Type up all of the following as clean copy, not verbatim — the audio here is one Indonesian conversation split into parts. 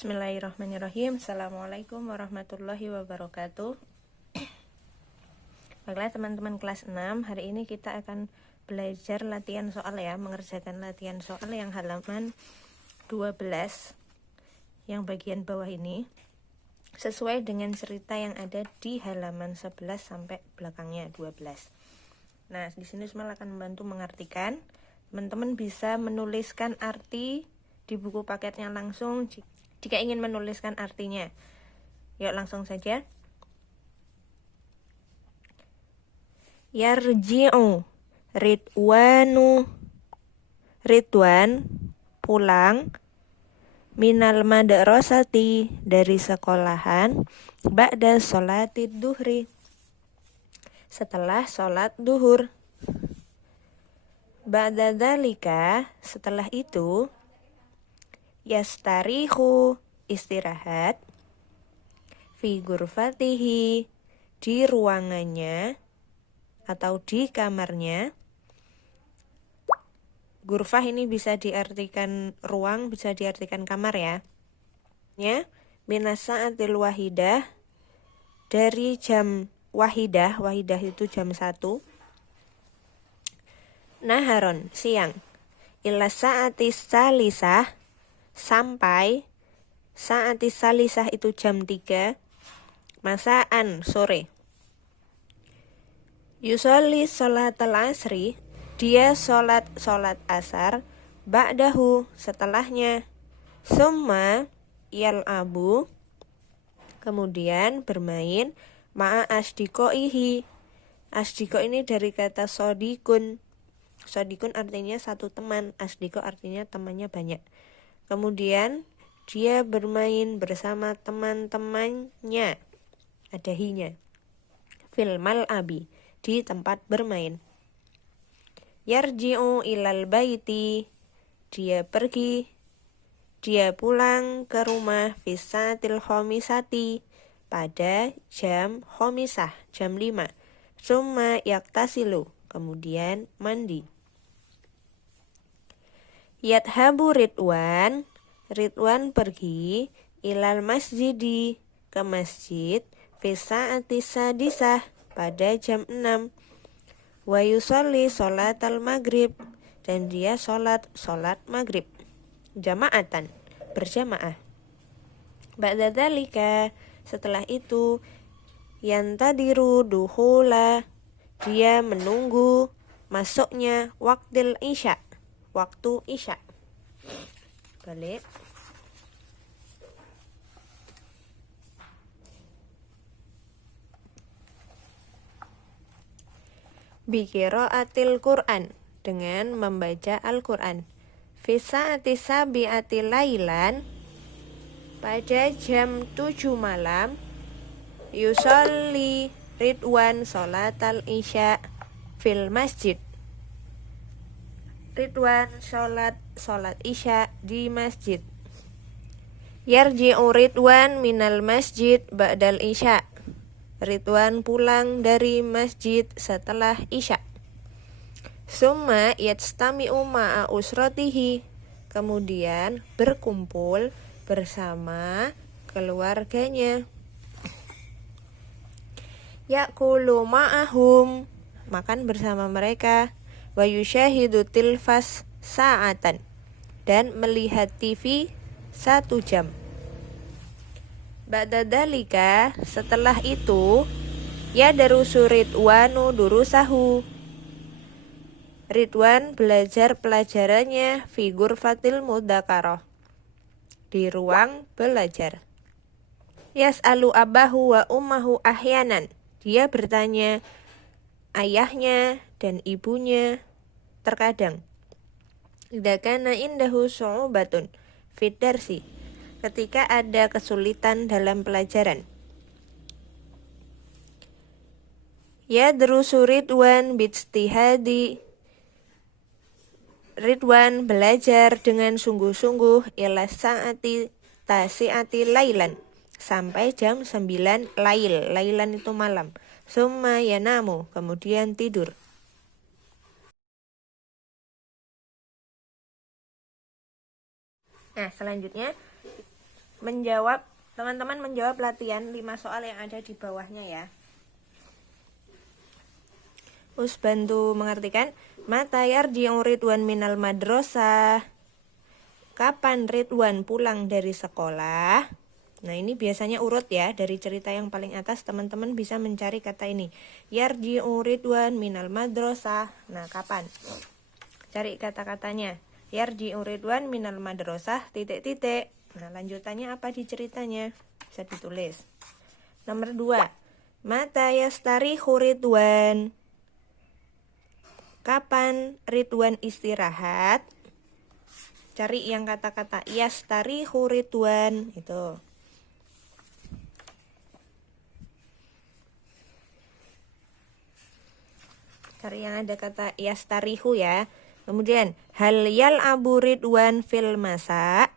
Bismillahirrahmanirrahim. Assalamualaikum warahmatullahi wabarakatuh. Baiklah teman-teman kelas 6, hari ini kita akan belajar latihan soal ya, mengerjakan latihan soal yang halaman 12 yang bagian bawah ini sesuai dengan cerita yang ada di halaman 11 sampai belakangnya 12. Nah, di sini Ismail akan membantu mengartikan. Teman-teman bisa menuliskan arti di buku paketnya langsung jika ingin menuliskan artinya. Yuk langsung saja. Yarji'u Ridwan pulang minal madrasati dari sekolahan ba'da sholatid duhri setelah sholat duhur. Ba'da dzalika setelah itu yastarihu istirahat fi ghurfatihi di ruangannya atau di kamarnya. Ghurfah ini bisa diartikan ruang, bisa diartikan kamar ya. Minas sa'atil wahidah dari jam wahidah itu jam 1. Naharon siang. Ila sa'atis salisah sampai sa'atis salisah itu jam 3. Masaan sore. Yusolli sholatal asri dia sholat asar ba'dahu setelahnya. Summa yal'abu kemudian bermain ma'a asdikoihi. Asdiko ini dari kata sodikun. Sodikun artinya satu teman, asdiko artinya temannya banyak. Kemudian dia bermain bersama teman-temannya, ada hinya. Fil mal'abi di tempat bermain. Yarji'u ilal baiti dia pulang ke rumah fisatil khomisati pada jam khomisah, jam 5. Summa yaktasilu kemudian mandi. Yadhabu Ridwan pergi ilal masjidi ke masjid fisa'ati sadisah pada jam 6. Wa yusolli sholatal maghrib dan dia sholat maghrib jama'atan berjamaah. Ba'da dzalika setelah itu yantadiru duhula dia menunggu masuknya waktu isya. Balik. Biqiraatil Qur'an dengan membaca Al-Qur'an. Fi sa'ati sabi'ati lailan pada jam 7 malam. Yusolli Ridwan sholatal isya fil masjid. Ridwan sholat isya di masjid. Yarji'u Ridwan minal masjid ba'dal isya. Ridwan pulang dari masjid setelah isya. Summa yajtami'u ma'a usratihi kemudian berkumpul bersama keluarganya. Ya'kulu ma'ahum makan bersama mereka. Wa yushahidu tilfas sa'atan dan melihat TV 1 jam. Ba'da dzalika setelah itu yadarusu Ridwanu durusahu Ridwan belajar pelajarannya fi ghurfatil mudzakarah di ruang belajar. Yas'alu abahu wa ummahu ahyanan dia bertanya ayahnya dan ibunya terkadang. Idza kana indahu su'ubatun fid darsi ketika ada kesulitan dalam pelajaran. Yadrusu Ridwan bijtihadi Ridwan belajar dengan sungguh-sungguh ila sa'ati tasi'ati lailan sampai jam 9 lailan itu malam. Summa yanamu kemudian tidur. Nah, selanjutnya teman-teman menjawab latihan 5 soal yang ada di bawahnya ya. Us bantu mengartikan. Mata yarji'u Ridwan minal madrasah. Kapan Ridwan pulang dari sekolah? Nah, ini biasanya urut ya, dari cerita yang paling atas teman-teman bisa mencari kata ini. Yarji'u Ridwan minal madrasah. Nah, kapan? Cari kata-katanya. Yarji'u Ridwan minal madrasah titik-titik. Nah, lanjutannya apa di ceritanya? Bisa ditulis. Nomor 2. Mata yastarihu Ridwan. Kapan Ridwan istirahat? Cari yang kata-kata yastarihu Ridwan itu. Cari yang ada kata yastarihu ya. Kemudian hal yal'abu Ridwan fil masa.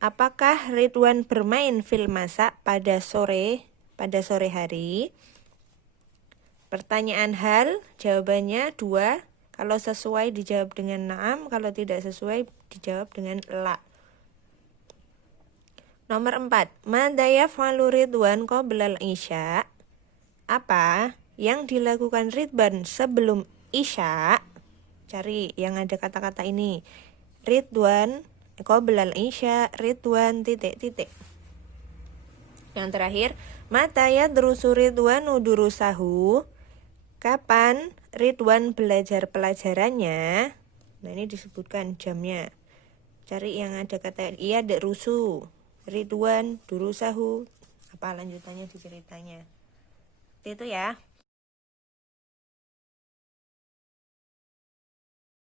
Apakah Ridwan bermain fil masa pada sore hari? Pertanyaan hal, jawabannya 2. Kalau sesuai dijawab dengan na'am, kalau tidak sesuai dijawab dengan la. Nomor 4. Madza yaf'alu Ridwan qoblal isya? Apa yang dilakukan Ridwan sebelum isya? Cari yang ada kata-kata ini. Ridwan qoblal isya, Ridwan titik-titik. Yang terakhir, mata yadrusu Ridwanu durusahu? Kapan Ridwan belajar pelajarannya? Nah, ini disebutkan jamnya. Cari yang ada kata iya rusu. Ridwan durusahu. Apa lanjutannya di ceritanya? Itu ya.